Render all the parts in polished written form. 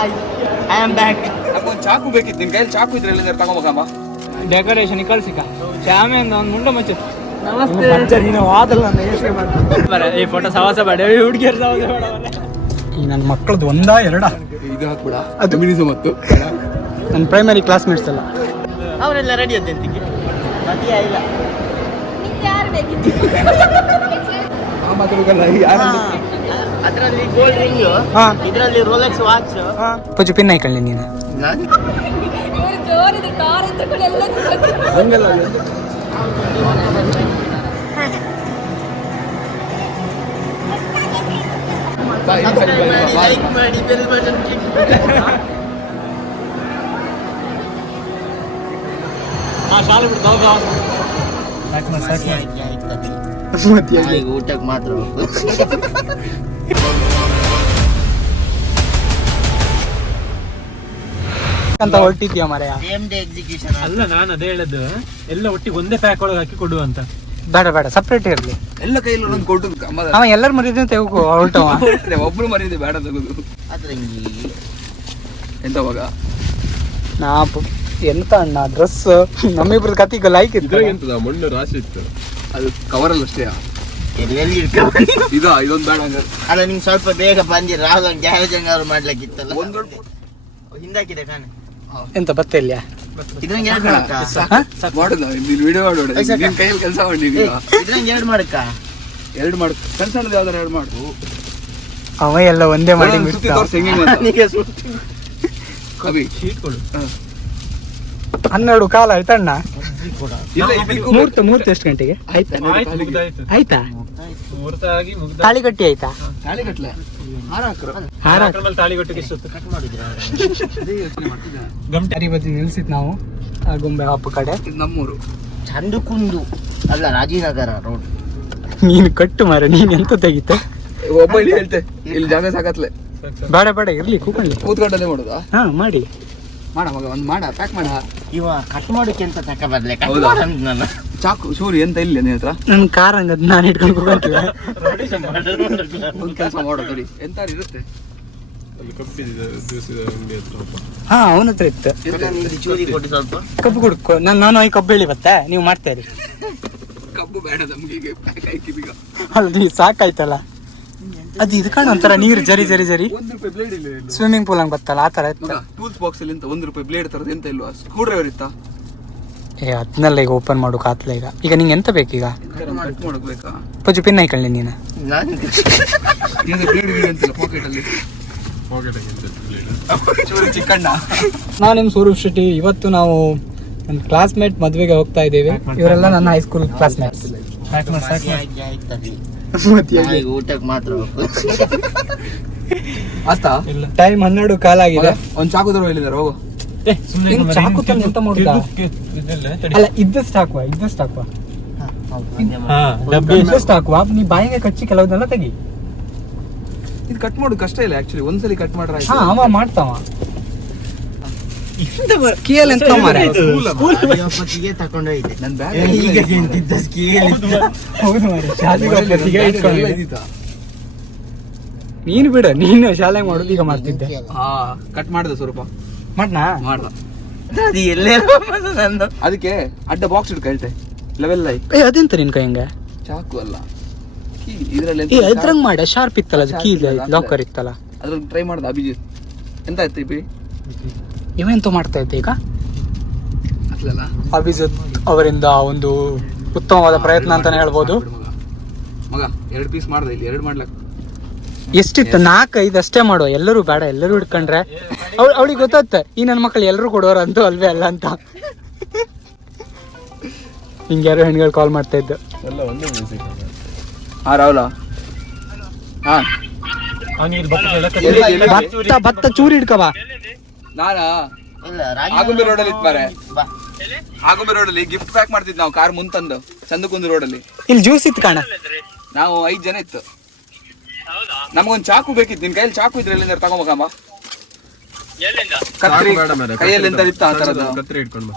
Hi I am back. ನಮ್ಗೊಂದು ಚಾಕು ಬೇಕಿತ್ತು, ನಿನ್ ಕೈಯಲ್ಲಿ ಚಾಕು ಇದ್ರೆ ಎಲ್ಲಿಂದ ತಗೊಂಬಕಮ್ಮ. ಡೆಕೋರೇಷನ್ ಕಳ್ಸಿಕ ಶ್ಯಾಮೆಯಿಂದ ಒಂದು ಮುಂಡ ಮುಚ್ಚು. ನಮಸ್ತೆ. ನೀನು ವಾದಲ್ಲ ಈ ಫೋಟೋ ಸವಾಸ ಬೇಡ, ಹುಡುಗಿಯರು ಸವಾಸ ಬೇಡ. ಈ ನನ್ನ ಮಕ್ಕಳದ್ದು ಒಂದಾ ಎರಡ ಇದು ಹಾಕ್ಬಿಡ, ಅದು ಮಿನಿಸು ಮತ್ತು ನನ್ನ ಪ್ರೈಮರಿ ಕ್ಲಾಸ್ಮೇಟ್ಸ್ ಎಲ್ಲ ಅವರೆಲ್ಲ ರೆಡಿ ಅಂತಿಗೆ ಮದುವೆ ಇಲ್ಲ. ಅದರಲ್ಲಿ ಗೋಲ್ಡ್ ರಿಂಗ್, ಇದರಲ್ಲಿ ರೋಲೆಕ್ಸ್ ವಾಚ್. ಪೂಜೆ ಪಿನ್ ಹಾಕೊಳ್ಳಿ ನೀನು. ಲೈಕ್ ಮಾಡಿ, ಬೆಲ್ ಬಟನ್ ಕ್ಲಿಕ್ ಮಾಡಿ. ಊಟಕ್ಕೆ ಮಾತ್ರ ಅಂತ ಹೊರಟಿದ್ಯಾ ಮಾರಾಯ? ಸೇಮ್ ಡೇ ಎಕ್ಸಿಕ್ಯೂಷನ್ ಅಲ್ಲ, ನಾನು ಅದೇ ಹೇಳದ್ದು, ಎಲ್ಲ ಒಟ್ಟಿಗೆ ಒಂದೇ ಪ್ಯಾಕ್ ಒಳಗೆ ಹಾಕಿ ಕೊಡು ಅಂತ. ಬೇಡ ಬೇಡ, ಸಪ್ರೇಟ್ ಇರ್ಲಿ. ಎಲ್ಲ ಕೈಯಲ್ಲಿ ಒಂದೊಂದು ಕೊಟ್ಟು ಅವ ಎಲ್ಲರೂ ಮರಿದ ತೆಗೋ ಹೊರಟವ. ಒಬ್ರು ಮರಿದೆ ಬೇಡ ತೆಗೆದು ಅದ್ರಂಗಿ ಎಂತವಾಗ ನಾ ಎಂತ ಅಣ್ಣ ಡ್ರೆಸ್ ನಮ್ಮಿಬ್ರ ಕತಿಗ ಲೈಕ್ ಇತ್ತು. ಮಣ್ಣು ರಾಶಿ ಇತ್ತು, ಅದು ಕವರಲ್ಲಿ ಅಷ್ಟೇ. ಎಲ್ಲೆಲ್ಲಿ ಇದೊಂದು ಬೇಡ ಹಂಗಾರೆ. ಅಲ್ಲ, ನಿಂಗೆ ಸ್ವಲ್ಪ ಬೇಗ ಬಂದಿರ. ರಾಹುಲ್ ಒಂದು ಗ್ಯಾರೇಜ್ ಹಂಗಾರು ಮಾಡ್ಲಿಕ್ಕಿತ್ತಲ್ಲ. ಒಂದು ಹಿಂದಾಕಿದೆ ಕಾಣೆ. ಎಂತ ಬತ್ತೆ ಇಲ್ಲ ಇದ್ರಂಗೆ ಎರಡು ಮಾಡಕ್ಕ. ಮಾಡೋದು ನೀನು ವಿಡಿಯೋ ಮಾಡೋಣ. ನಿನ್ ಕೈಯಲ್ಲಿ ಕೆಲಸ ಮಾಡಿದೀನಿ. ಇದ್ರಂಗೆ ಎರಡು ಮಾಡಕ್ಕ. ಎರಡು ಮಾಡು, ಸಣ್ಣ ಸಣ್ಣದು ಯಾವ್ದಾರು ಎರಡು ಮಾಡು. ಅವ ಎಲ್ಲ ಒಂದೇ ಮಾಡಿ ತೋರ್ಸಿ ಹೆಂಗೆ ಅಭಿ. ಶೀಟ್ ಕೊಡು. 12 ಕಾಲ ಆಯ್ತಣ್ಣ. ಇಲ್ಲ, ಇದಕ್ಕೂ ಮೂರ್ತ ಎಷ್ಟು ಗಂಟೆಗೆ ಆಯ್ತಾ? ಆಯ್ತು, ಮುಗ್ದಾಯ್ತು. ಆಯ್ತಾ? ಮುಹೂರ್ತ ಆಗಿ ಮುಗ್ದ. ತಾಳಿ ಕಟ್ಟಿ ಆಯ್ತಾ? ತಾಳಿ ಕಟ್ಲೆ ಹಾರ ಹಾಕ್ರು. ಹಾರ ಮೇಲೆ ತಾಳಿ ಕೊಟ್ಟಿಗೆ ಇಷ್ಟೊತ್ತು ಕಟ್ ಮಾಡಿದ್ರ ಅದೇ ಯೋಚನೆ ಮಾಡ್ತಿದ್ದೆ. ಗಮಟರಿ ಬದಿ ನಿಲ್ಸಿದ್ ನಾವು ಆ ಗೊಂಬೆ ಹಬ್ಬ ಕಡೆ. ಇದು ನಮ್ಮೂರು. ಚಂದುಕುಂದು ಅಲ್ಲ, ರಾಜೀನಗರ ರೋಡ್. ನೀನು ಕಟ್ಟು ಮಾರ, ನೀನ್ ಎಂತ ತೆಗಿತ? ಒಬ್ಬ ಇಲ್ಲಿ ಹೇಳ್ತೆ, ಇಲ್ಲಿ ಜಾಗ ಸಾಕತ್ಲೆ. ಬೇಡ ಬೇಡ, ಇರ್ಲಿ ಕೂತ್ಕೊಳ್ಳಿ. ಕೂತ್ಕೊಂಡಲ್ಲೇ ಮಾಡೋದಾ? ಹಾ ಮಾಡಿ. ಮಾಡ ಮಗ, ಒಂದು ಮಾಡ, ಪ್ಯಾಕ್ ಮಾಡ. ಇವ ಕಟ್ ಮಾಡೋಕೆ ಅಂತ ತಕ ಬರ್ಲೆ. ಹೌದಾ? ನಾನು ಚಾಕು ಶೂರಿ ಎಂತ ಇಲ್ಲ ನಿನ್ನ ಹತ್ರ? ನನ್ ಕಾರ್ ಹಂಗದ್ ನಾನು ಇಟ್ಕೊಂಡು ಕೂತ್ಕೊಂತೀವ. ಒಂದು ಕೆಲಸ ಮಾಡೋ ತಡಿ, ಎಂತಾರು ಇರುತ್ತೆ. ಅಲ್ಲಿ ಕಪ್ಪಿದ ದಿವಸದ ಅಂಗಡಿ ಹತ್ರ ಒಬ್ಬ. ಹಾ, ಅವನ ಹತ್ರ ಇತ್ತು. ಚೂರಿ ಕೊಟ್ಟು ಸ್ವಲ್ಪ ಕಬ್ಬು ಕೊಡ್ಕೊ. ನಾನು ಈ ಕಬ್ಬು ಹೇಳಿ ಬತ್ತೆ, ನೀವು ಮಾಡ್ತಾ ಇರಿ. ಕಬ್ಬು ಬೇಡ ನಮ್ಗೆ, ಈಗ ಪ್ಯಾಕ್ ಆಯ್ತೀವಿ ಈಗ. ಅಲ್ಲ, ನೀವು ಸಾಕಾಯ್ತಲ್ಲ. ಅದು ಇದು ಕಾಣ ಒಂಥರ ನೀರು ಜರಿ ಜರಿ ಜರಿ ₹1 ಬ್ಲೇಡ್ ಇಲ್ಲ. ಸ್ವಿಮ್ಮಿಂಗ್ ಪೂಲ್ ಹಂಗೆ ಬತ್ತಲ್ಲ ಆ ತರ ಇತ್ತು. ಟೂಲ್ಸ್ ಬಾಕ್ಸ್ ಅಲ್ಲಿ ₹1 ಬ್ಲೇಡ್ ತರದ್ ಎಂತ ಇಲ್ವಾ? ಸ್ಕ್ರೂ ಡ್ರೈವರ್ ಇತ್ತಾ? ಅದನ್ನೆಲ್ಲ ಈಗ ಓಪನ್ ಮಾಡೋಕೆ ಆತ್ಲ. ಈಗ ನಿಂಗೆ ಎಂತ ಬೇಕೀಗ? ಕಟ್ ಮಾಡಕ್ ಬೇಕಾ? ಪೂಜೆ ಪಿನ್ ಹಾಕೊಳ್ಳಿ ನೀನು. ನಾನು ಬ್ಲೇಡ್ ಅಂತಿಲ್ಲ ಪಾಕೆಟ್ ಅಲ್ಲಿ. ಪಾಕೆಟ್ ಆಗಿತ್ತು ಚೂರಿ ಚಿಕ್ಕಣ್ಣ. ನಾವು ನಿಮ್ಮ ಸ್ವರೂಪ್ ಶೆಟ್ಟಿ. ಇವತ್ತು ನಾವು ನನ್ನ ಕ್ಲಾಸ್ಮೇಟ್ ಮದುವೆಗೆ ಹೋಗ್ತಾ ಇದ್ದೀವಿ. ಇವರೆಲ್ಲ ನನ್ನ ಹೈಸ್ಕೂಲ್ ಕ್ಲಾಸ್ಮೇಟ್ಸ್. ಊಟಕ್ಕೆ ಮಾತ್ರ ಆತಾ? ಟೈಮ್ 12 ಕಾಲ ಆಗಿದೆ. ಒಂದ್ ಚಾಕು ತರ ಹೇಳಿದಾರೆ, ಹೋಗು. ನೀನು ಚಾಕು ತಂದು ಎಂತ ಮಾಡುದಾ? ಅಲ್ಲ, ಇದ್ದಷ್ಟು ಹಾಕುವ, ಇದ್ದಷ್ಟು ಹಾಕುವ, ಇದ್ದಷ್ಟು ಹಾಕುವ. ನೀ ಬಾಯಿಗೆ ಕಚ್ಚಿ ಕೆಲವನ್ನೆಲ್ಲ ತೆಗಿ. ಇದು ಕಟ್ ಮಾಡೋದು ಕಷ್ಟ ಇಲ್ಲ ಆಕ್ಚುಲಿ, ಒಂದ್ಸಲಿ ಕಟ್ ಮಾಡ್ರೆ ಹಾ, ಅವ ಮಾಡ್ತಾವ. ಸ್ಕೇಲ್ ಎಂತ ಮಾರೆ? ಪತಿಗೆ ತಕೊಂಡೋಯ್ದೆ ನನ್ ಬ್ಯಾಗ್ ಹೌದು ಮಾರೆ, ಶಾಲೆಗೆ ಒಪ್ಪತ್ತಿಗೆ ಇಟ್ಕೊಂಡು. ನೀನು ಬಿಡ, ನೀನು ಶಾಲೆಗೆ ಮಾಡೋದು ಈಗ ಮಾಡ್ತಿದ್ದೆ. ಹಾ, ಕಟ್ ಮಾಡಿದೆ ಸ್ವಲ್ಪ ಮಾಡ್ನಾ? ಮಾಡ್ದ. ಅದು ಎಲ್ಲೇ ನಂದು ಅದಕ್ಕೆ ಅಡ್ಡ ಬಾಕ್ಸ್ ಇಟ್ಕ ಹೇಳ್ತೆ, ಲೆವೆಲ್ ಆಗಿ. ಅದೆಂತ ನಿನ್ ಕೈ ಹಂಗ? ಚಾಕು ಅಲ್ಲ, ಕೀ ಇದ್ರಲ್ಲಿ. ಇದ್ರಂಗ್ ಮಾಡ, ಶಾರ್ಪ್ ಇತ್ತಲ್ಲ ಅದು, ಕೀ ಲಾಕರ್ ಇತ್ತಲ್ಲ ಅದ್ರಲ್ಲಿ ಟ್ರೈ ಮಾಡ್ದ ಅಭಿಜಿತ್. ಎಂತ ಆಯ್ತು ಇಬ್ಬಿ? ಇವೆಂತ ಮಾಡ್ತಾ ಇದ್ದೆ ಈಗ? ಅಲ್ಲಲ್ಲ, ಅಭಿಜಿತ್ ಅವರಿಂದ ಒಂದು ಉತ್ತಮವಾದ ಪ್ರಯತ್ನ ಅಂತಾನೆ ಹೇಳ್ಬೋದು. ಮಗ 2 ಪೀಸ್ ಮಾಡ್ದೆ, ಇಲ್ಲಿ 2 ಮಾಡ್ಲಕ್ ಎಷ್ಟಿತ್ತು? 4-5 ಅಷ್ಟೇ ಮಾಡುವ. ಎಲ್ಲರೂ ಬೇಡ, ಎಲ್ಲರೂ ಹಿಡ್ಕೊಂಡ್ರೆ ಅವಳಿಗೆ ಗೊತ್ತಾಗ್ತ ಈ ನನ್ನ ಮಕ್ಕಳು ಎಲ್ಲರೂ ಕೊಡೋರ ಅಂತೂ ಅಲ್ವೇ ಅಲ್ಲ ಅಂತ. ಹಿಂಗೆ ಯಾರು ಹೆಣ್ಗಳು ಕಾಲ್ ಮಾಡ್ತಾ ಇದ್ದು. ಎಲ್ಲ ಒಂದೇ ಮ್ಯೂಸಿಕ್. ಹಾ ರಾಹುಲ, ಹಾ ಭತ್ತ ಚೂರಿ ಹಿಡ್ಕವ. ನಾನಾ ಇಲ್ಲ, ಆಗುಂಬೆ ರೋಡಲ್ಲಿ ಇತ್ತು ಮಾರೆ. ಬಾ. ಆಗುಂಬೆ ರೋಡಲ್ಲಿ ಗಿಫ್ಟ್ ಪ್ಯಾಕ್ ಮಾಡ್ತಿದ್ ನಾವು, ಕಾರ್ ಮುಂತಂದು ಚಂದಕುಂದು ರೋಡಲ್ಲಿ. ಇಲ್ಲಿ ಜ್ಯೂಸ್ ಇತ್ತು ಕಾಣ. ನಾವು 5 ಜನ ಇತ್ತು. ನಮಗೊಂದು ಚಾಕು ಬೇಕಿತ್ತು, ನಿನ್ ಕೈಯಲ್ಲಿ ಚಾಕು ಇದ್ರೆ ಎಲ್ಲಿಂದ ತಗೊಂಬಕಮ್ಮ. ಕತ್ರಿ ಕೈಯಲ್ಲಿ ಎಂತ ಇತ್ತ ಆ ತರದ? ಕತ್ರಿ ಇಟ್ಕೊಂಡು ಬಾ.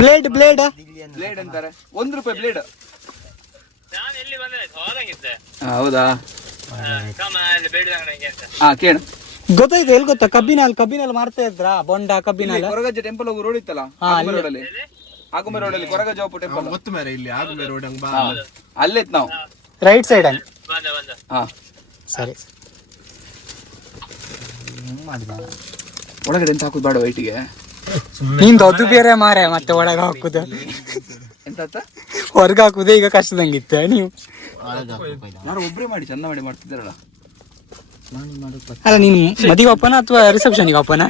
ಬ್ಲೇಡ್ ಬ್ಲೇಡ್ ಬ್ಲೇಡ್ ಅಂತಾರೆ, ₹1 ಬ್ಲೇಡ್. ಹೌದಾ? ಹಾ ಕೇಳು. ಗೊತ್ತಾಯ್ತು, ಎಲ್ಲಿ ಗೊತ್ತಾ? ಕಬ್ಬಿನಲ್ಲಿ ಮಾರ್ತಾ ಇದ್ರಾ ಬೋಂಡ ಕಬ್ಬಿನಲ್ಲಿ? ಕೊರಗಜ್ಜೆ ಟೆಂಪಲ್ ಹೋಗೋ ರೋಡ್ ಇತ್ತಲ್ಲ, ರೋಡಲ್ಲಿ ಆಗುಂಬೆ ರೋಡಲ್ಲಿ ಕೊರಗಜ್ಜಾಪು ಟೆಂಪಲ್ ಗೊತ್ತು ಮೇರೆ, ಇಲ್ಲಿ ಆಗುಂಬೆ ರೋಡ್ ಹಂಗ್ ಬಾ. ಅಲ್ಲೇ ಇತ್ತು ನಾವು ರೈಟ್ ಸೈಡ್ ಅಲ್ಲಿ. ಹಾ ಸರಿ. ಒಳಗಡೆ ಎಂತ ಹಾಕುದು ಬೇಡ ವೈಟಿಗೆ. ನಿಂದು ಅದು ಬೇರೆ ಮಾರೆ, ಮತ್ತೆ ಒಳಗೆ ಹಾಕುದು ಎಂತ ಹೊರಗೆ ಹಾಕುದೇ ಈಗ ಕಷ್ಟದಂಗಿತ್ತ. ನೀವು ಯಾರು ಒಬ್ರೇ ಮಾಡಿ ಚಂದ ಮಾಡಿ ಮಾಡ್ತಿದ್ದಾರಲ್ಲ. ಅಲ್ಲ, ನೀನು ಮದುವೆ ಒಪ್ಪನ ಅಥವಾ ರಿಸೆಪ್ಷನ್ಗೆ ಒಪ್ಪನ?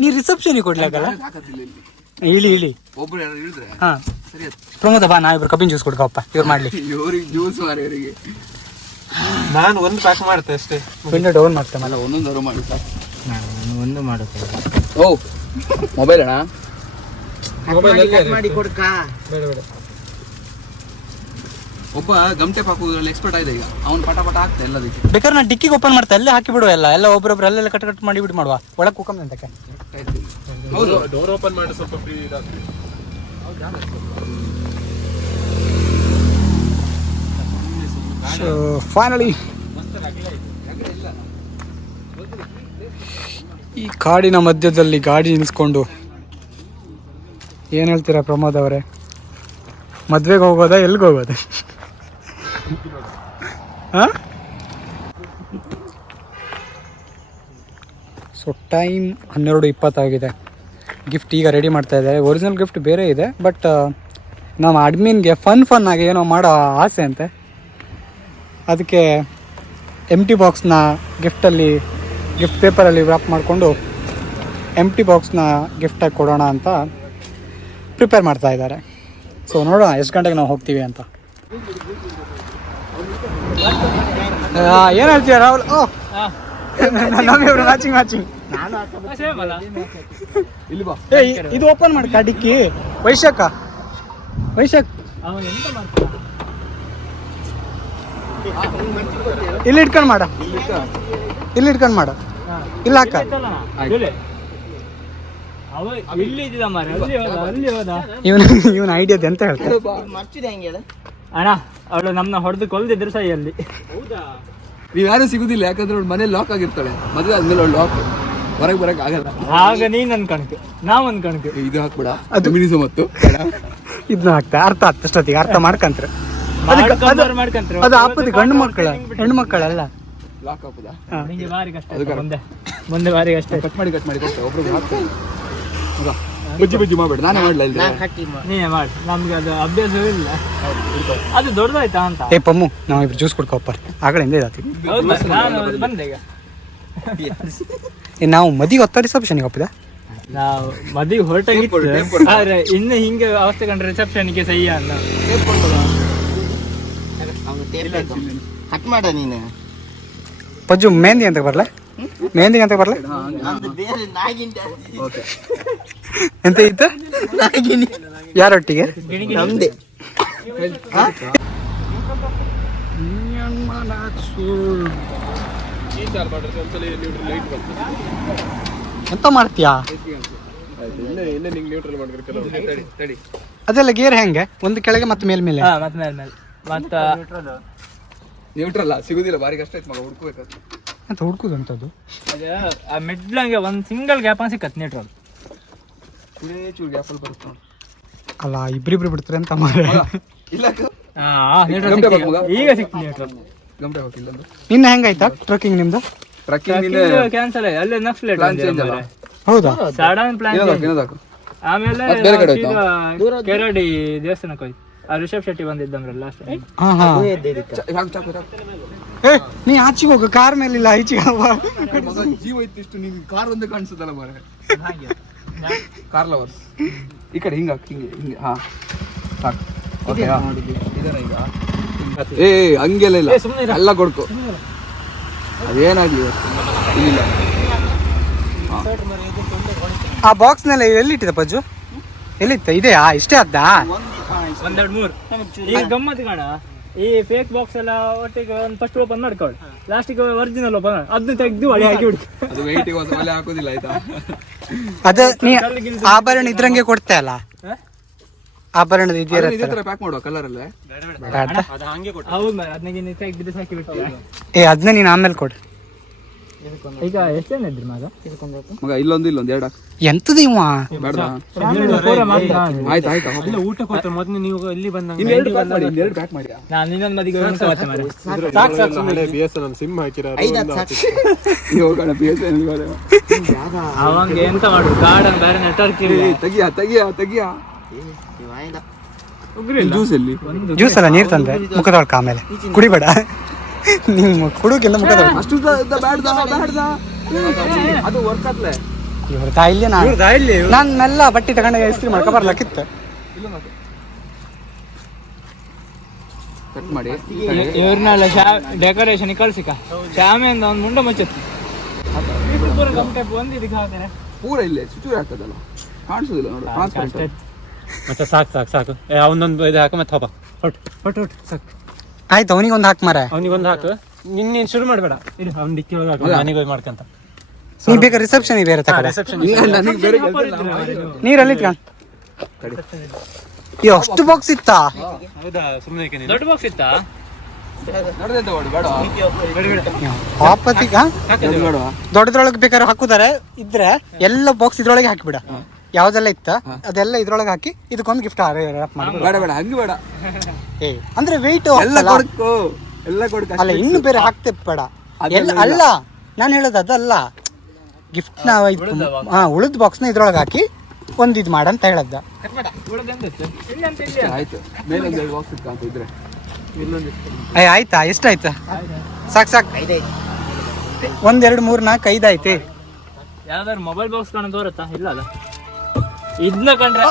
ನೀ ರಿಸೆಪ್ಷನ್ಗೆ ಕೊಡ್ಲಾಕಲ್ಲ. ಇಳಿ ಒಬ್ರು ಯಾರು ಹೇಳಿದ್ರೆ ಹಾ ಸರಿ. ಪ್ರಮೋದ ಬಾ, ನಾವಿಬ್ರು ಕಬ್ಬಿನ ಜ್ಯೂಸ್ ಕೊಡ್ಕಪ್ಪ ಇವ್ರು ಮಾಡ್ಲಿ. ಇವ್ರಿಗೆ ಜ್ಯೂಸ್ ಮಾರಿ ಇವರಿಗೆ. ನಾನು ಒಂದು ಪ್ಯಾಕ್ ಮಾಡ್ತೆ ಅಷ್ಟೇ. ವಿಂಡೋ ಡೌನ್ ಮಾಡ್ತೆ ಅಲ್ಲ, ಒಂದೊಂದು ಮಾಡಿ ಸಾಕು. ಒಂದು ಮಾಡುತ್ತೆ. ಓ ಮೊಬೈಲ್ ಅಣ್ಣ, ಮಾಡಿ ಕೊಡ್ಕ. ಬೇಡ. ಒಬ್ಬ ಗಮ್ಟೆ ಹಾಕುವುದ್ರಲ್ಲಿ ಎಕ್ಸ್ಪರ್ಟ್ ಆಗಿದೆ ಈಗ. ಅವ್ನು ಪಟ ಹಾಕ್ತಾ ಎಲ್ಲದಕ್ಕೆ. ಬೇಕಾದ್ರೆ ನಾನು ಡಿಕ್ಕಿಗೆ ಓಪನ್ ಮಾಡ್ತಾ ಅಲ್ಲೇ ಹಾಕಿ ಬಿಡುವ. ಎಲ್ಲ ಒಬ್ಬರೊಬ್ರು ಅಲ್ಲೆಲ್ಲ ಕಟ್ ಮಾಡಿ ಬಿಟ್ಟು ಮಾಡುವ. ಒಳಗೆ ಕೂಕಮ್ಮಿ ಅಂತಕ್ಕೆ. ಹೌದು, ಡೋರ್ ಓಪನ್ ಮಾಡಿ ಸ್ವಲ್ಪ ಫ್ರೀ ಇದಾಗ್ತದೆ. ಫೈನಲಿ ಈ ಕಾಡಿನ ಮಧ್ಯದಲ್ಲಿ ಗಾಡಿ ನಿಲ್ಸ್ಕೊಂಡು ಏನ್ ಹೇಳ್ತೀರಾ ಪ್ರಮೋದ್ ಅವರೇ? ಮದ್ವೆಗೆ ಹೋಗೋದಾ, ಎಲ್ಗೆ ಹೋಗೋದ? ಸೊ ಟೈಮ್ 12:20 ಆಗಿದೆ. ಗಿಫ್ಟ್ ಈಗ ರೆಡಿ ಮಾಡ್ತಾ ಇದ್ದಾರೆ. ಒರಿಜಿನಲ್ ಗಿಫ್ಟ್ ಬೇರೆ ಇದೆ, ಬಟ್ ನಮ್ಮ ಅಡ್ಮಿನ್ಗೆ ಫನ್ ಆಗಿ ಏನೋ ಮಾಡೋ ಆಸೆ ಅಂತೆ. ಅದಕ್ಕೆ ಎಂಟಿ ಬಾಕ್ಸ್ನ ಗಿಫ್ಟ್ ಪೇಪರಲ್ಲಿ ವ್ರಾಪ್ ಮಾಡಿಕೊಂಡು ಎಂಟಿ ಬಾಕ್ಸ್ನ ಗಿಫ್ಟಾಗಿ ಕೊಡೋಣ ಅಂತ ಪ್ರಿಪೇರ್ ಮಾಡ್ತಾ ಇದ್ದಾರೆ. ಸೊ ನೋಡೋಣ ಎಷ್ಟು ಗಂಟೆಗೆ ನಾವು ಹೋಗ್ತೀವಿ ಅಂತ. ಏನು ಹೇಳ್ತೀಯ ರಾಹುಲ್? ಓ ನಮ್ಮಿಬ್ರು ಮ್ಯಾಚಿಂಗ್. ಇಲ್ಲಿ ಬಾ. ಇದು ಓಪನ್ ಮಾಡಿ ಡಿಕ್ಕಿ. ವೈಶಾಖ ಇಲ್ಲಿ ಇಟ್ಕೊಂಡು ಮಾಡ, ಇಲ್ಲ ಹಾಕ. ಇವನ ಐಡಿಯಾದ ಎಂತ ಹೇಳ್ತಾರೆ ಅಣ್ಣ? ಅವಳು ನಮ್ನ ಹೊಡೆದು ಕೊಲ್ದಿದ್ರು ಸೈಯಲ್ಲಿ. ನೀವ್ ಯಾರು ಸಿಗುದಿಲ್ಲ, ಯಾಕಂದ್ರೆ ಅವ್ಳು ಮನೇಲಿ ಲಾಕ್ ಆಗಿರ್ತಾಳೆ. ಮದುವೆ ಆದ್ಮೇಲೆ ಅವ್ಳು ಲಾಕ್, ಹೊರಗೆ ಬರಕ್ ಆಗಲ್ಲ. ಆಗ ನೀನ್ ಅನ್ಕಣಕ್ಕೆ, ನಾವ್ ಅನ್ಕಣಕ್ಕೆ. ಇದು ಹಾಕ್ಬಿಡ, ಅದು ಮಿನಿಸು ಮತ್ತು ಇದನ್ನ ಹಾಕ್ತಾ ಅರ್ಥ ಅಷ್ಟೊತ್ತಿಗೆ ಅರ್ಥ ಮಾಡ್ಕಂತ್ರ. ಮಾಡ್ಕಂತಾರೆ ಅದು ಹಾಪದಿ ಗಂಡು ಮಕ್ಕಳ, ಹೆಣ್ಣು ಮಕ್ಕಳಲ್ಲ. ಲಾಕ್ ಹಾಕುದಾ? ನಿಂಗೆ ಭಾರಿ ಕಷ್ಟ. ಮುಂದೆ ಭಾರಿ ಕಷ್ಟ. ಕಟ್ ಮಾಡಿ ಕೊಡ್ತೇವೆ ಒಬ್ರಿಗೆ ಹಾಕ್ತೇವೆ. ಬಜ್ಜಿ ಮಾಡ್ಬೇಡ, ನಾನೇ ಮಾಡ್ಲಾ ಇಲ್ಲಿ. ನೀನೇ ಮಾಡಿ, ನಮ್ಗೆ ಅದು ಅಭ್ಯಾಸವೂ ಇಲ್ಲ. ಅದು ದೊಡ್ಡದಾಯ್ತಾ ಅಂತ. ಏ ಪಮ್ಮು, ನಾವು ಇಬ್ರು ಜ್ಯೂಸ್ ಕೊಡ್ಕೋಪ್ಪ. ಆಗಲಿಂದ ಇದಾತಿ. ನಾನು ಬಂದೆ ಈಗ. ನಾವು ಮದಿಗೆ ಹೊತ್ತ ರಿಸೆಪ್ಷನ್ಗೆ ಹೋಗ್ತಿದ್ದ. ನಾವು ಮದುವೆ ಹೊರಟಾಗಿತ್ತು, ಆದ್ರೆ ಇನ್ನು ಹಿಂಗೆ ಅವಸ್ಥೆ ಕಂಡ್ರೆ ರಿಸೆಪ್ಷನ್ಗೆ ಸಹಿ ಅನ್ನ ಕಟ್ ಮಾಡ ನೀನು. ಪಜ್ಜು ಮೆಹಂದಿ ಅಂತ ಬರ್ಲ? ಮೆಹಂದಿಗೆ ಅಂತ ಬರ್ಲ? ಬೇರೆ ನಾಗಿನ್ ಎಂತ ಇತ್ತು? ಯಾರೊಟ್ಟಿಗೆ? ನಮ್ದೆ. ಎಂತ ಮಾಡ್ತೀಯಾ? ಅದೆಲ್ಲ ಗೇರ್ ಹೆಂಗೆ? ಒಂದು ಕೆಳಗೆ ಮತ್ತೆ ಮೇಲ್ಮೇಲೆ? ಮತ್ತೆ ಮೇಲೆ ಮತ್ತ ನ್ಯೂಟ್ರಲ್ ಸಿಗುದಿಲ್ಲ, ಭಾರಿ ಕಷ್ಟ ಆಯ್ತು ಮಗ, ಹುಡ್ಕೋಬೇಕಾದ್ರೆ. ಅಂತ ಹುಡ್ಕುದು ಅಂತದ್ದು. ಅದೇ ಆ ಮಿಡ್ಲಂಗೆ ಒಂದ್ ಸಿಂಗಲ್ ಗ್ಯಾಪ್ ಸಿಕ್ಕತ್ ನ್ಯೂಟ್ರಲ್. ಚೂರು ಗ್ಯಾಪಲ್ಲಿ ಬರುತ್ತೆ ನೋಡಿ. ಅಲ್ಲ, ಇಬ್ರಿಬ್ರು ಬಿಡ್ತಾರೆ ಅಂತ ಮಾರೆ. ಇಲ್ಲ ಈಗ ಸಿಕ್ತು ನ್ಯೂಟ್ರಲ್. ಗಮಟ ಹೋಗಿಲ್ಲ. ನಿನ್ನ ಹೆಂಗಾಯ್ತಾ ಟ್ರಕ್ಕಿಂಗ್ ನಿಮ್ದು? ಟ್ರಕ್ಕಿಂಗ್ ಕ್ಯಾನ್ಸಲ್ ಆಯ್ತು. ಅಲ್ಲೇ ನೆಕ್ಸ್ಟ್ ಲೇಟ್ ಹೌದಾ? Sudden plan. ಆಮೇಲೆ ಬೇರೆ ಕಡೆ ಕೆರಡಿ ದೇವಸ್ಥಾನಕ್ಕೆ ಹೋಯ್ತು. ಆ ರಿಷಬ್ ಶೆಟ್ಟಿ ಬಂದಿದ್ದಮ್ರಲ್ಲ ಲಾಸ್ಟ್. ಏ ನೀ ಆಚೆಗೆ ಹೋಗು, ಕಾರ್ ಮೇಲಿಲ್ಲ ಈಚೆಗೆ. ಜೀವ ಇತ್ತಿಷ್ಟು ನೀನು ಕಾರ್ ಒಂದೇ ಕಾಣಿಸುತ್ತಲ್ಲ ಮಾರೆ. ಕಾರ್ ಲವರ್ಸ್ ಈ ಕಡೆ ಹಿಂಗ ಹಿಂಗೆ. ಹಾ ಸಾಕು. ಓಕೆ ಈಗ ಏ ಹಂಗೆಲ್ಲ ಇಲ್ಲ, ಎಲ್ಲ ಕೊಡ್ಕೊ. ಅದೇನಾಗ್ಲಿ ಇಲ್ಲ. ಆ ಬಾಕ್ಸ್ ನೆಲ್ಲ ಎಲ್ಲಿಟ್ಟಿದ ಪಜ್ಜು? ಎಲ್ಲಿತ್ತ? ಇದೆಯಾ? ಇಷ್ಟೇ ಅದ್ದಾ? ಒಂದೆರಡು ಮೂರು. ಈಗ ಗಮ್ಮತ್ ಕಾಣ, ಈ ಫೇಕ್ ಬಾಕ್ಸ್ ಎಲ್ಲ ಒಟ್ಟಿಗೆ ಒಂದು ಫಸ್ಟ್ ಓಪನ್ ಮಾಡ್ಕೊಳ್ಳಿ, ಲಾಸ್ಟಿಗೆ ಒರಿಜಿನಲ್ ಓಪನ್ ಮಾಡಿ ಅದನ್ನ ತೆಗೆದು ಒಳ್ಳೆ ಹಾಕಿ ಬಿಡಿ. ಅದು ವೆಯ್ಟಿಗೆ ಒಲೆ ಹಾಕೋದಿಲ್ಲ ಆಯ್ತಾ? ಅದ ನೀ ಆಭರಣ ಇದ್ರಂಗೆ ಕೊಡ್ತೆ ಅಲ್ಲ? ಆಭರಣದ ಇದೇ ಇದೆಯಲ್ಲ ತರ ಪ್ಯಾಕ್ ಮಾಡುವ ಕಲರ್ ಅಲ್ಲೇ. ಅದು ಹಂಗೆ ಕೊಟ್ಟು ಹೌದು ಮಾರ್ರೆ, ಅದನ್ನ ನೀನು ಬಿದ್ದು ಸಾಕಿ ಬಿಟ್ಟು ಅದನ್ನ ನೀನು ಆಮೇಲೆ ಕೊಡು. ಈಗ ಎಷ್ಟು ಜನ ಇದ್ರಿ ಮಗ? ಮಗ ಇಲ್ಲೊಂದು ಎರಡು ಹಾಕು. ಎಂತದ ಇವ ಬೇಡ ಆಯ್ತು ಇಲ್ಲ ಊಟ ಕೊಡ್ತಾರೆ ಮೊದಲು ನೀವು ಇಲ್ಲಿ ಬಂದಂಗ ಇನ್ನೆರಡು ಪ್ಯಾಕ್ ಮಾಡಿ, ಇನ್ನೆರಡು ಪ್ಯಾಕ್ ಮಾಡಿ. ನಾನು ಇನ್ನೊಂದು ಮದಿಗೆ ಮತ್ತೆ ಮಾರ್ರೆ. ಹಳೆ BSNL ಸಿಮ್ ಹಾಕಿರೋ ಹೋಗೋಣ BSNL ಗೆ. ಅವಂಗೆ ಎಂತ ಮಾಡುದು ಗಾರ್ಡನ್ ಬೇರೆ ನೆಟ್ವರ್ಕ್ ತೆಗಿಯ ಉಗ್ರಿಲ್ಲ ಜ್ಯೂಸ್ ಎಲ್ಲಿ? ಜ್ಯೂಸ್ ಅಲ್ಲ, ನೀರು ತಂದೆ ಮುಖ ತೊಳ್ಕ ಆಮೇಲೆ ಕುಡಿಬೇಡ. ನೀವು ಕುಡುಕಿಂದ ಮುಖ ತೊಳ್ಕ. ಅಷ್ಟು ಬ್ಯಾಡ್ದ ಅದು ವರ್ಕ್ ಆತ್ಲೆ. ಇವ್ರ ತಾಯಿಲ್ಯ ನಾನು ಮೆಲ್ಲ ಬಟ್ಟೆ ತಗೊಂಡ ಇಸ್ತ್ರಿ ಮಾಡ್ಕೊ ಬರ್ಲಕ್ಕಿತ್ತು. ಕಟ್ ಮಾಡಿ ಇವ್ರನ್ನೆಲ್ಲ ಡೆಕೋರೇಷನ್ ಕಳ್ಸಿಕ ಶ್ಯಾಮೆಯಿಂದ ಒಂದು ಮುಂಡ ಮುಚ್ಚುತ್ತೆ ಪೂರ ಗಮಟೆ ಒಂದು ಇದಕ್ಕೆ ಹಾಕ್ತಾರೆ ಪೂರ ಇಲ್ಲೇ ಚುಚೂರಿ ಹಾಕದಲ್ಲ, ಕಾಣಿಸೋದಿಲ್ಲ ನೋಡು, ಟ್ರಾನ್ಸ್ಪರೆಂಟ್. ಮತ್ತೆ ಸಾಕು ಅವನೊಂದು ಇದು ಹಾಕು ಮತ್ತೆ ಹೊಟ್ಟು ಸಾಕು. ಆಯ್ತು, ಅವನಿಗೊಂದು ಹಾಕ್ ಮಾರ. ಅವನಿಗೊಂದು ಹಾಕು, ನಿನ್ನ ಶುರು ಮಾಡಬೇಡ. ಇದು ಅವ್ನ ಡಿಕ್ಕಿ ಒಳಗೆ ಹಾಕು, ಮನೆಗೆ ಹೋಗಿ ಮಾಡ್ಕಂತ. ನೀ ಬೇಕಾ ರಿಸೆಪ್ಷನ್ ಬೇರೆ ತಗೊಳ್ಳಿ. ರಿಸೆಪ್ಷನ್ ನನಗೆ ಬೇರೆ ಕೆಲಸ ಇಲ್ಲ. ನೀರಲ್ಲಿ ಇಟ್ಕೊಂಡು ಅಷ್ಟು ಬಾಕ್ಸ್ ಇತ್ತಾ? ಹೌದಾ, ಸುಮ್ಮನೆ ದೊಡ್ಡ ಬಾಕ್ಸ್ ಇತ್ತಾ? ನೋಡ್ದೆ ತಗೊಳ್ಳಿ, ಬೇಡ ಪಾಪತಿಗ ದೊಡ್ಡದ್ರೊಳಗೆ ಬೇಕಾದ್ರೆ ಹಾಕುದಾರೆ ಇದ್ರೆ ಎಲ್ಲ ಬಾಕ್ಸ್ ಇದ್ರೊಳಗೆ ಹಾಕಿಬಿಡ. ಯಾವ್ದೆಲ್ಲ ಇತ್ತ ಅದೆಲ್ಲ ಇದ್ರೊಳಗೆ ಹಾಕಿ ಇದಕ್ಕೊಂದು ಗಿಫ್ಟ್ ಮಾಡಿ. ಬೇಡ ಹಂಗೆ ಬೇಡ, ಅಂದ್ರೆ ವೆಯ್ಟ್ ಎಲ್ಲ ಕೊಡ್ಕೋ, ಎಲ್ಲ ಕೊಡ್ಕ. ಅಲ್ಲ, ಇನ್ನು ಬೇರೆ ಹಾಕ್ತೆ ಬೇಡ. ಎಲ್ಲ ಅಲ್ಲ, ನಾನು ಹೇಳೋದು ಅದಲ್ಲ. ಗಿಫ್ಟ್ ನ ಉಳಿದ ಬಾಕ್ಸ್ ನ ಇದ್ರೊಳಗೆ ಹಾಕಿ ಒಂದ್ ಇದ್ ಮಾಡಂತ ಹೇಳದ್ದ. ಆಯ್ತು, ಮೇಲೆ ಒಂದು ಬಾಕ್ಸ್ ಇತ್ತು ಅಂತ ಇದ್ರೆ ಆಯ್ತಾ? ಎಷ್ಟಾಯ್ತಾ? ಸಾಕು 1 2 3 4 5 ಆಯ್ತು. ಯಾವ್ದಾದ್ರು ಮೊಬೈಲ್ ಬಾಕ್ಸ್ ಕಾಣ ತೋರುತ್ತಾ? ಇಲ್ಲ ಅಲ್ಲ, ಇದನ್ನ ಕಂಡ್ರೆ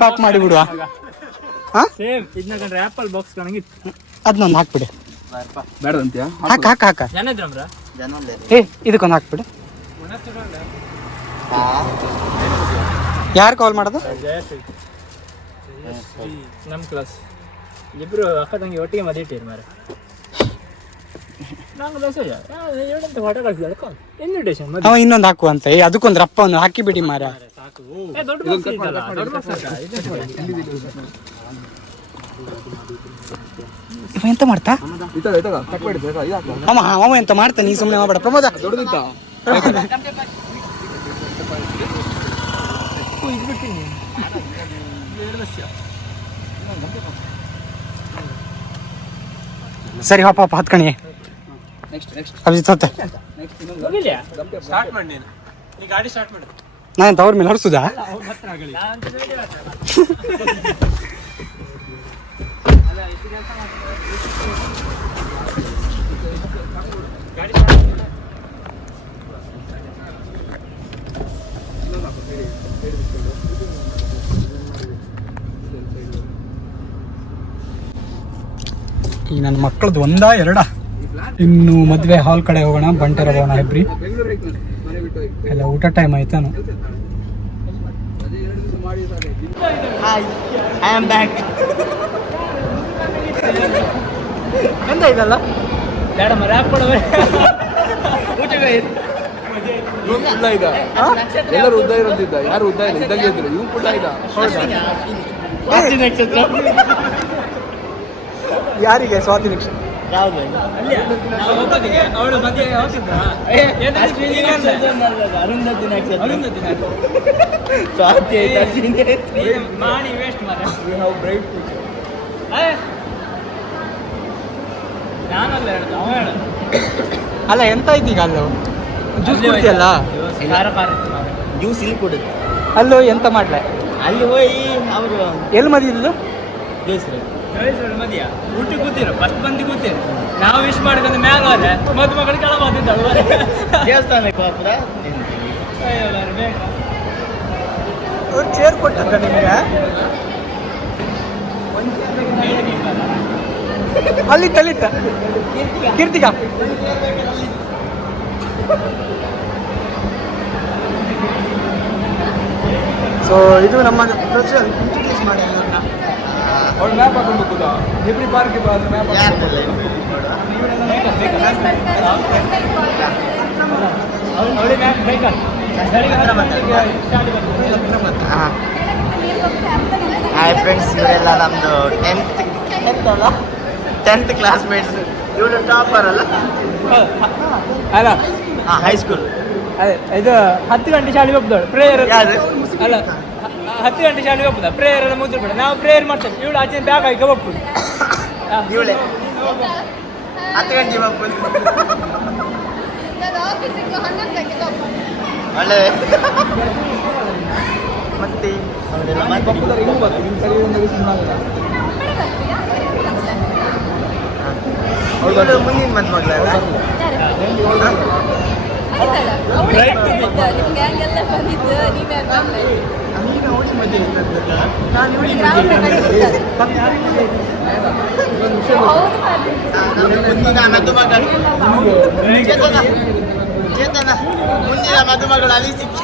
ಪ್ಯಾಕ್ ಮಾಡಿ ಬಿಡುವ. ಸೇಮ್ ಇದನ್ನ ಕಂಡ್ರೆ ಆಪಲ್ ಬಾಕ್ಸ್ ಕಾಣಂಗಿತ್ತು. ಅದನ್ನೊಂದು ಹಾಕ್ಬಿಡಿ. ಬೇಡ ಅಂತ್ಯಾ? ಹಾಕ ಜನ ಇದ್ರಮ್ರ ಇದಕ್ಕೊಂದು ಹಾಕ್ಬಿಡಿ. ಯಾರು ಕಾಲ್ ಮಾಡೋದು? ನಮ್ ಕ್ಲಾಸ್ ಇಬ್ರು ಅಕ್ಕ ತಂಗಿ ಒಟ್ಟಿಗೆ ಮದುವೆ ಇಟ್ಟಿರು ಮಾರೆ. ನಂಗೆ ಮೆಸೇಜ್ ಏನಂತ ಫೋಟೋ ಕಳಿಸಿದ ಇನ್ವಿಟೇಷನ್ ಮದುವೆ. ಅವ ಇನ್ನೊಂದು ಹಾಕುವಂತ. ಅದಕ್ಕೊಂದು ರಪ್ಪವನ್ನು ಹಾಕಿ ಬಿಡಿ ಮಾರ. ದೊಡ್ಡ ಬಾಕ್ಸ್ ಇದಲ್ಲ, ದೊಡ್ಡ ಬಾಕ್ಸ್ ಇವ ಎಂತ ಮಾಡ್ತಾ? ಕಟ್ ಮಾಡಿ ಅವ ಎಂತ ಮಾಡ್ತಾ? ನೀ ಸುಮ್ಮನೆ ಮಾಡಬೇಡ ಪ್ರಮೋದ. ದೊಡ್ಡದಿತ್ತ ಸರಿ, ಹಾಪ ಹತ್ಕಣಿ. ಅಭಿಜಿತ್ ಹೊತ್ತೆ ಹೋಗಿಲ್ಲ ಸ್ಟಾರ್ಟ್ ಮಾಡಿ ನೀನು. ಈ ಗಾಡಿ ಸ್ಟಾರ್ಟ್ ಮಾಡು. ನಾನು ಅವ್ರ ಮೇಲೆ ಹೊಡ್ಸುದಾ? ಈ ನನ್ನ ಮಕ್ಕಳದ್ದು 1 2 ಇನ್ನು ಮದ್ವೆ ಹಾಲ್ ಕಡೆ ಹೋಗೋಣ. ಬಂಟೆರ ಭವನ ಹೆಬ್ರಿ ಎಲ್ಲ ಊಟ ಟೈಮ್ ಆಯ್ತಾನು. I am back. ಎಂತ ಇದಲ್ಲ ಬೇಡ ಮರ ಕೊಡವೆ ಎಲ್ಲರೂ ಉದ್ದ ಇರೋದಿದ್ದ, ಯಾರು ಉದ್ದ ಇಲ್ಲ, ಇದ್ದಂಗೆ ಇದ್ರು. ಇವ್ ಕೂಡ ಇದ್ದ. ನಕ್ಷತ್ರ ಯಾರಿಗೆ ಸ್ವಾತಿ ನಕ್ಷತ್ರ? ಯಾವ್ದು? ಅವಳು ಮದುವೆ ಹೋಗಿದ್ದ ಅರುಂಧತಿ ನಕ್ಷತ್ರ. ಮಾಡಿ ವೇಸ್ಟ್ ಮಾರ. ನಾನಲ್ಲ ಹೇಳುದು, ಅವ ಹೇಳ. ಅಲ್ಲ, ಎಂತ ಆಯ್ತು ಈಗ? ಅಲ್ಲೋ ಜ್ಯೂಸ್ ಕುಡ್ತಿಯಲ್ಲ? ಜ್ಯೂಸ್ ಇಲ್ಲಿ ಕೊಡುದು. ಅಲ್ಲೋ ಎಂತ ಮಾಡ್ಲೆ? ಅಲ್ಲಿ ಹೋಗಿ ಅವರು ಎಲ್ಲಿ ಮದಿದ್ದು? ಜ್ಯೂಸ್ ಮದಿಯ ಊಟಿ ಕೂತಿರು, ಫಸ್ಟ್ ಬಂದು ಕೂತಿರು. ನಾವು ವಿಶ್ ಮಾಡ್ಕೊಂಡು ಮ್ಯಾಲ ಹೋದ್ರೆ ಮದುಮಗಳು ಕೆಳ ಬಂದಿದ್ದಲ್ವ ದೇವಸ್ಥಾನಕ್ಕೆ ಹೋಗ್ರ ಅವ್ರು ಚೇರ್ ಕೊಟ್ಟಂತ ನಿಮಗೆ ಅಲ್ಲಿ ತಲಿತ ಕೀರ್ತಿಗ. ಸೊ ಇದು ನಮ್ಮ ಇಂಟ್ರೊಡ್ಯೂಸ್ ಮಾಡಿ ಅವ್ಳು ಮ್ಯಾಪ್ ಹಾಕೊಂಡು ಹೋಗುದಾ? ಎವ್ರಿ ಪಾರ್ಕ್ ಮ್ಯಾಪ್ ಅವಳಿ ಮ್ಯಾಮ್ ಬೇಕಾ? ಹಾಯ್ ಫ್ರೆಂಡ್ಸ್, ಇವರೆಲ್ಲ ನಮ್ಮದು 10th ಕ್ಲಾಸ್ಮೇಟ್ಸ್. ಇವಳು ಟಾಪರ್ ಅಲ್ಲ? ಅಲ್ಲ ಹಾಂ, ಹೈಸ್ಕೂಲ್. ಅದೇ ಇದು 10 ಗಂಟೆ ಶಾಲೆಗೆ ಹೋಗ್ತಾಳೆ ಪ್ರೇಯರ್. ಯಾರು? ಅಲ್ಲ 10 ಗಂಟೆ ಶಾಲೆಗೆ ಹೋಗ್ಬೋದ ಪ್ರೇಯರ್ ಎಲ್ಲ ಮುದ್ದೆ ಬಿಡ. ನಾವು ಪ್ರೇಯರ್ ಮಾಡ್ತೇವೆ, ಇವಳು ಆಚೆ ಬ್ಯಾಗ್ ಹಾಕಿ ಹೋಗ್ಬೋದು. ಇವಳೆ 10 ಗಂಟೆ ಹೋಗ್ಬೋದು. ಒಳ್ಳೆ ಮತ್ತೆ ಅವರೆಲ್ಲ ಅವಳು ಮುಂದಿನ ಮದ್ ಮಗಳಲ್ಲ? ಈಗ ಅವಳಿ ಮದುವೆ ಇರ್ತದ, ನಾನು ಇವಳಿಗೆ ಮುಂದಿನ ಮದುಮಗಳು ಚೇತನ, ಮುಂದಿನ ಮದುಮಗಳು ಅಲ್ಲಿ ಸಿಕ್ಕಿ.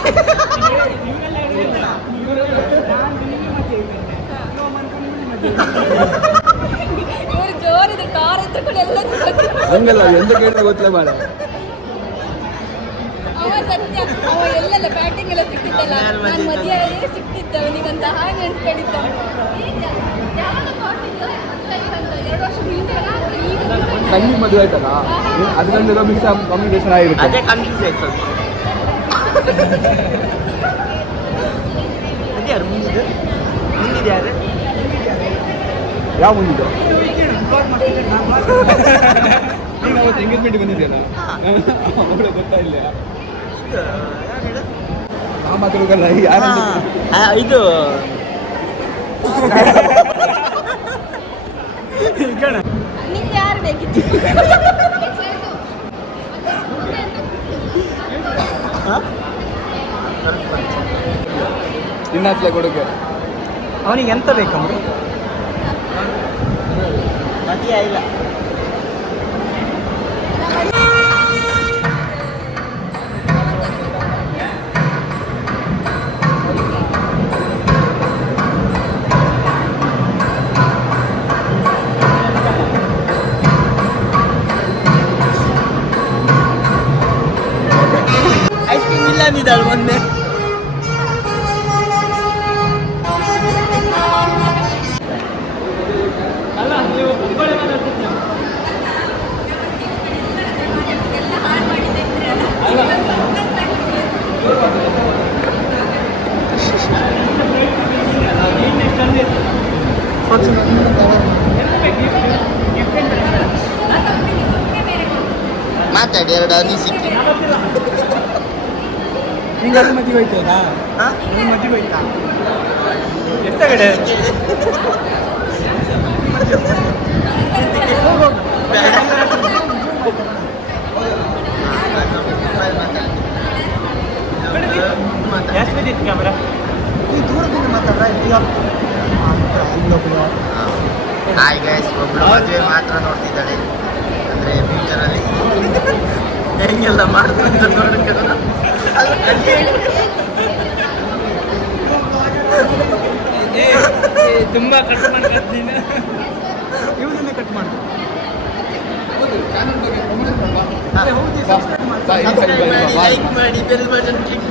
ಹಂಗಲ್ಲ, ಎಂತ ಕೇಳಿದ್ರೆ ಗೊತ್ತಿಲ್ಲ ಬಾಳ. ಎಲ್ಲೆಲ್ಲ ಬ್ಯಾಟಿಂಗ್ ಎಲ್ಲ ಸಿಕ್ತಿತ್ತಲ್ಲ, ನಾನು ಮದುವೆಯಲ್ಲಿ ಸಿಕ್ತಿದ್ದ ಅವನಿಗಂತ ಹಾಗೆ ನೆನ್ಸ್ಕೊಂಡಿದ್ದ. 2 ವರ್ಷ ಹಿಂದೆ ತಂಗಿ ಮದುವೆ ಆಯ್ತಲ್ಲ, ಅದರಿಂದ ಮಿಕ್ಸ್ ಕಮ್ಯುನಿಕೇಶನ್ ಆಗಿರುತ್ತೆ. ಅದೇ ಕನ್ಫ್ಯೂಸ್ ಆಯ್ತು ಸ್ವಲ್ಪ. ಅದೇ ಯಾರು ಮುಂದಿದ್ದು? ಮುಂದಿದೆ ಯಾರು? ಯಾವ ಮುಂದಿದ್ದು? ಈಗ ಅವತ್ತು ಎಂಗೇಜ್ಮೆಂಟ್ ಬಂದಿದೆಯಲ್ಲ, ಅವಳು ಗೊತ್ತಾಯಿಲ್ಲ. ಆ ಮಕ್ಕಳಿಗೆಲ್ಲ ಇದು ನಿಂಗೆ ಯಾರು ಬೇಕಿತ್ತು? ಇನ್ನತ್ಲೆ ಕೊಡುಗೆ. ಅವನಿಗೆ ಎಂತ ಬೇಕಂದ್ರೆ ಮದುವೆ ಇಲ್ಲ. ಐಸ್ ಕ್ರೀಮ್ ಇಲ್ಲ ಅಂದಿದ್ದಾಳೆ ಮೊನ್ನೆ. ಅಲ್ಲ ನೀವು ಒಬ್ಬಳೆ ಮಾತಾಡ್ತಿದ್ದೆ. ಮಾತಾಡಿ, ಎರಡು ನೀ ಸಿಕ್ಕಿ. ನಿಂಗೆ ಮದುವೆ ಹೋಯ್ತೇನಾ? ಮದುವೆ ಆಯ್ತಾ? ಎಷ್ಟ ಕಡೆ ಎಷ್ಟು ಬಿದ್ದಿತ್ತು ಕ್ಯಾಮ್ರಾ? ದೂರದಿಂದ ಮಾತಾಡ್ರ? ಹಾಯ್ ಗೈಸ್, ಒಬ್ಳು ಮದುವೆ ಮಾತ್ರ ನೋಡ್ತಿದ್ದಾಳೆ. ಅಂದರೆ ಫ್ಯೂಚರಲ್ಲಿ ಹೆಂಗೆಲ್ಲ ಮಾಡ್ತಾರೆ ಅಂತ ನೋಡಕ್ಕೆ ತುಂಬಾ ಕಟ್ ಮಾಡ್ತೀನಿ. ಇವನನ್ನೇ ಕಟ್ ಮಾಡಿ. ಲೈಕ್ ಮಾಡಿ, ಬೆಲ್ ಬಟನ್ ಕ್ಲಿಕ್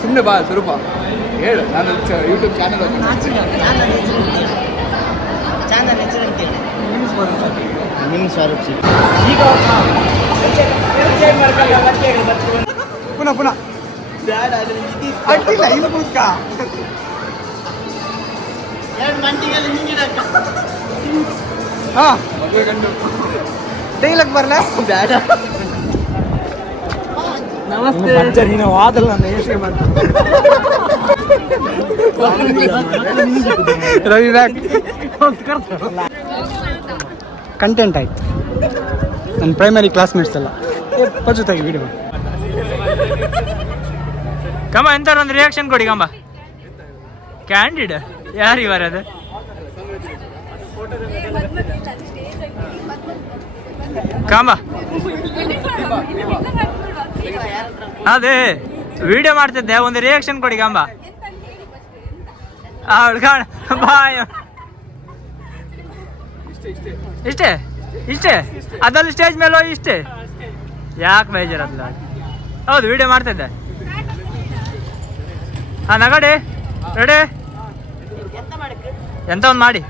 ಸುಮ್ಮನೆ ಬಾ ಸ್ವರೂಪ ಹೇಳು. ನಾನು ಯೂಟ್ಯೂಬ್ ಚಾನಲ್ ಚಾನಲ್ ಹೆಸರು ಅಂತ ಹೇಳಿ. ನಿಮ್ಮ ಸ್ವರೂಪ್ ಸಿಗ್. ಈಗ ಪುನಃ ಪುನಃ ಬ್ಯಾಡ, ಅದ್ರಲ್ಲಿ ಅಡ್ಡಿಲ್ಲ, ಇದು ಕೂತ್ಕ. 2 ಮಂಟಿಗೆಲ್ಲ ಹಿಂಗಿಡಕ್ಕ ಹಾ ಮದುವೆ ಗಂಡು ಡೈಲಾಗ್ ಬರಲ್ಲ. ಬ್ಯಾಡ. ನಮಸ್ತೆ. ನೀನು ವಾದಲ್ಲ ನನ್ನ ಹೆಸರು ಮಾಡ್ತೀನಿ. ರವಿ ಬ್ಯಾಗ್ ಕಂಟೆಂಟ್ ಆಯ್ತು. ನನ್ನ ಪ್ರೈಮರಿ ಕ್ಲಾಸ್ಮೇಟ್ಸ್ ಎಲ್ಲ ಜೊತೆಗೆ ವಿಡಿಯೋ ಮಾಡಿ. ಕಮ್ಮ ಎಂತಾರ ಒಂದು ರಿಯಾಕ್ಷನ್ ಕೊಡಿ ಕಮ್ಮ. ಕ್ಯಾಂಡಿಡ್ ಯಾರು ಇವಾರ ಅದು? ಕಾಂಬ ಅದೇ ವಿಡಿಯೋ ಮಾಡ್ತಿದ್ದೆ, ಒಂದು ರಿಯಾಕ್ಷನ್ ಕೊಡಿ ಕಾಂಬ. ಕಾಣ ಬಾಯ್. ಇಷ್ಟೇ ಇಷ್ಟೇ ಅದಲ್ಲಿ ಸ್ಟೇಜ್ ಮೇಲೆ ಹೋಗಿ ಇಷ್ಟೇ. ಯಾಕೆ ಬೇಜಾರಲ್ಲ? ಹೌದು ವಿಡಿಯೋ ಮಾಡ್ತಿದ್ದೆ. ಹಾ ನಗಡೆ ರೆಡಿ ಎಂತ ಒಂದು ಮಾಡಿ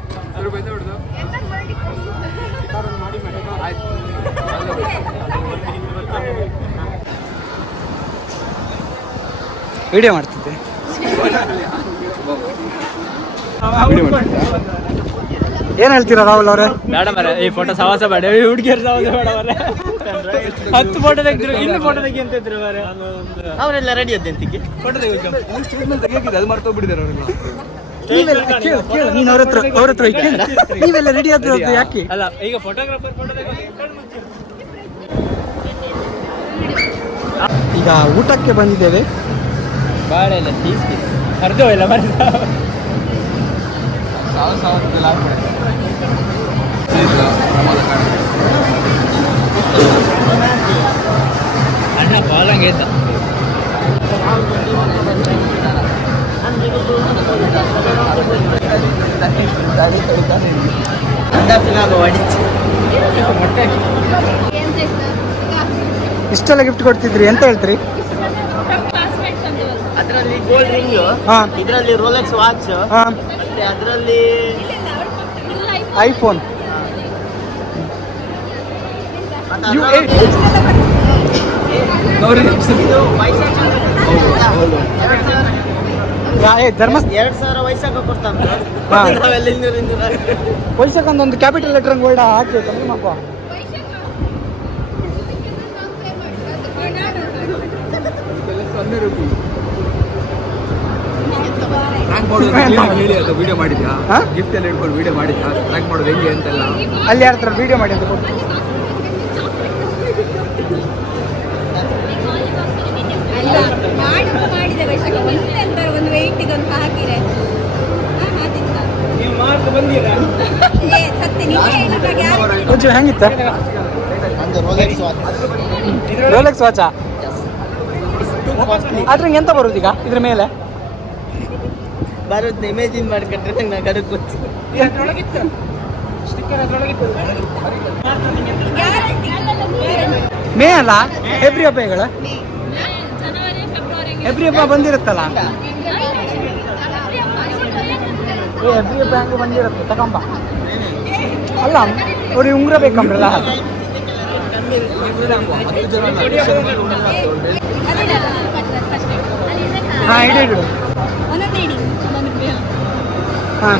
ವಿಡಿಯೋ ಮಾಡ್ತಿದ್ದೆ. ಏನ್ ಹೇಳ್ತೀರಾ ರಾಹುಲ್ ಅವರೇ? ಬೇಡ ಮರ ಈ ಫೋಟೋ ಸವಾಸ ಬೇಡ, ಈ ಹುಡುಗಿಯರ್ ಸವಾಸ ಬೇಡ ಮರ. 10 ಫೋಟೋ ತೆಗ್ದ್ರು, ಇನ್ನು ಫೋಟೋ ತೆಗಿ ಅಂತ ಇದ್ರು ಮರ. ಅವರೆಲ್ಲ ರೆಡಿ ಅದಂತಿಗೆ ಫೋಟೋ ತೆಗಿಯೋದು ಅದು ಮರ್ತೋಗ್ಬಿಟ್ಟಿದ್ದಾರೆ ಅವರೆಲ್ಲ. ನೀನು ಅವ್ರ ಹತ್ರ ನೀವೆಲ್ಲ ರೆಡಿ ಆದ್ರೆ ಯಾಕೆ? ಅಲ್ಲ ಈಗ ಫೋಟೋಗ್ರಾಫರ್ ಫೋಟೋ ಈಗ ಊಟಕ್ಕೆ ಬಂದಿದ್ದೇವೆ. ಬಾಳೆ ಇಲ್ಲ ಪೀಸ್ ಅರ್ಧ ಇಲ್ಲ ಮರ. ಅಣ್ಣ ಪಾಲಂಗೆ ಇದ್ದ ಇಷ್ಟೆಲ್ಲ ಗಿಫ್ಟ್ ಕೊಡ್ತಿದ್ರಿ, ಎಂತ ಹೇಳ್ತೀರಿ? ಅದರಲ್ಲಿ ಗೋಲ್ಡ್ ರಿಂಗ್, ಹಾ ಇದರಲ್ಲಿ ರೋಲೆಕ್ಸ್ ವಾಚ್, ಹಾ ಮತ್ತೆ ಅದರಲ್ಲಿ ಐಫೋನ್ ಧರ್ಮಸ್ಥಳ 2000 ವಯಸ್ಸಾಗ ಕೊಡ್ತಾನೆ. ಹಾ. ನಾವೆಲ್ಲ 200 ವಯಸ್ಸಕ್ಕೊಂದೊಂದು ಕ್ಯಾಪಿಟಲ್ ಲೆಟರ್ ಗೋಲ್ಡ್ ಹಾಕ್ಬೇಕು ನಿಮ್ಮಪ್ಪ. ಹೇಳಿ ಅದು ವಿಡಿಯೋ ಮಾಡಿದ್ಯಾ? ಹಾ? ಗಿಫ್ಟ್ ಎಲ್ಲ ಇಟ್ಕೊಂಡು ವಿಡಿಯೋ ಮಾಡಿದ್ಯಾ? ಟ್ರ್ಯಾಕ್ ಮಾಡೋದು ಹೆಂಗೆ ಅಂತೆಲ್ಲ ಅಲ್ಲಿ ಯಾರ ಹತ್ರ ವಿಡಿಯೋ ಮಾಡಿ ಅಂತ ಕೊಟ್ಟು. ಅಲ್ಲ ಮಾಡಿದ ವೈಶಾಖ ಒಂದು ವೆಯ್ಟಿಗೆ ಒಂದು ಹಾಕಿರೆ ನೀವು ಮಾರ್ಕ್ ಬಂದಿರಾ? ಸತ್ಯ ನಿಮಗೆ ಹೇಳಿದಾಗ ಯಾರು ಕೊಂಚ ಹೆಂಗಿತ್ತ? ಒಂದು ರೋಲೆಕ್ಸ್ ವಾಚ್. ರೋಲೆಕ್ಸ್ ವಾಚಾ? ಆದ್ರೆ ಎಂತ ಬರುದು ಈಗ ಇದ್ರ ಮೇಲೆ? ಬರುತ್ತೆ, ಇಮೇಜಿನ್ ಮಾಡ್ಕೊಂಡ್ರೆ ನಂಗೆ ಅದಕ್ಕೆ ಗೊತ್ತು. ಮೇ ಅಲ್ಲ ಎಬ್ರಿ ಹಬ್ಬಗಳ ಎಬ್ರಿ ಹಬ್ಬ ಬಂದಿರುತ್ತಲ್ಲ, ಎಬ್ರಿ ಹಬ್ಬ ಹಂಗೆ ಬಂದಿರುತ್ತೆ ತಗೊಂಬ. ಅಲ್ಲ ಅವ್ರಿಗೆ ಉಂಗ್ರ ಬೇಕಂಬ್ರಲ್ಲ. ಹಾ ಇಡು ಒಂದೊಂದು ಇಡಿ ಹಾ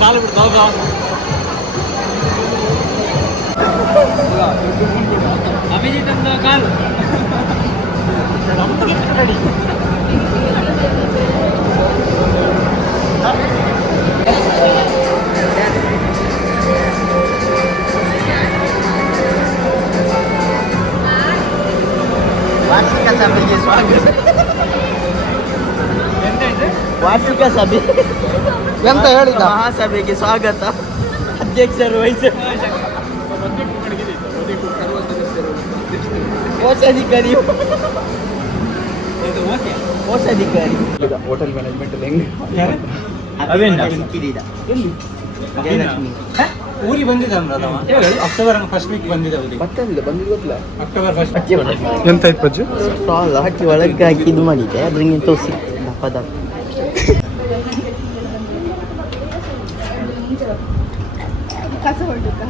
ಶಾಲೆ ಬಿಡ್ತಾ ಅಭಿಜಿತ್ ಅಂತ ಕಾಲು ವಾರ್ಷಿಕ ಸಭೆಗೆ ಸ್ವಾಗತ. ವಾರ್ಷಿಕ ಸಭೆ ಎಂತ ಹೇಳಿದ? ಮಹಾಸಭೆಗೆ ಸ್ವಾಗತ. ಅಧ್ಯಕ್ಷರು ಕೋಶಾಧಿಕಾರಿ ಕೋಶಾಧಿಕಾರಿ ಹೋಟೆಲ್ ಮ್ಯಾನೇಜ್ಮೆಂಟ್ ಹೆಂಗೆ ಕಿರೀಟ ಊರಿಗೆ ಬಂದಿದ್ದಾನಲ್ಲ ಅಕ್ಟೋಬರ್ ಫಸ್ಟ್ ವೀಕ್ ಬಂದಿದೆ ಊರಿಗೆ. ಬಂದಿದ್ದು ಗೊತ್ತಿಲ್ಲ. ಅಕ್ಟೋಬರ್ ಫಸ್ಟ್ ಎಂತ ಇತ್ತು ಪಜ್ಜು? ಸ್ಟಾಲ್ ಹಾಕಿ ಒಳಗೆ ಹಾಕಿ ಇದು ಮಾಡಿದೆ, ಅದ್ರಂಗೆ ತೋರಿಸಿ ದಪ್ಪ ಕಸ ಹೊರಡುತ್ತಾ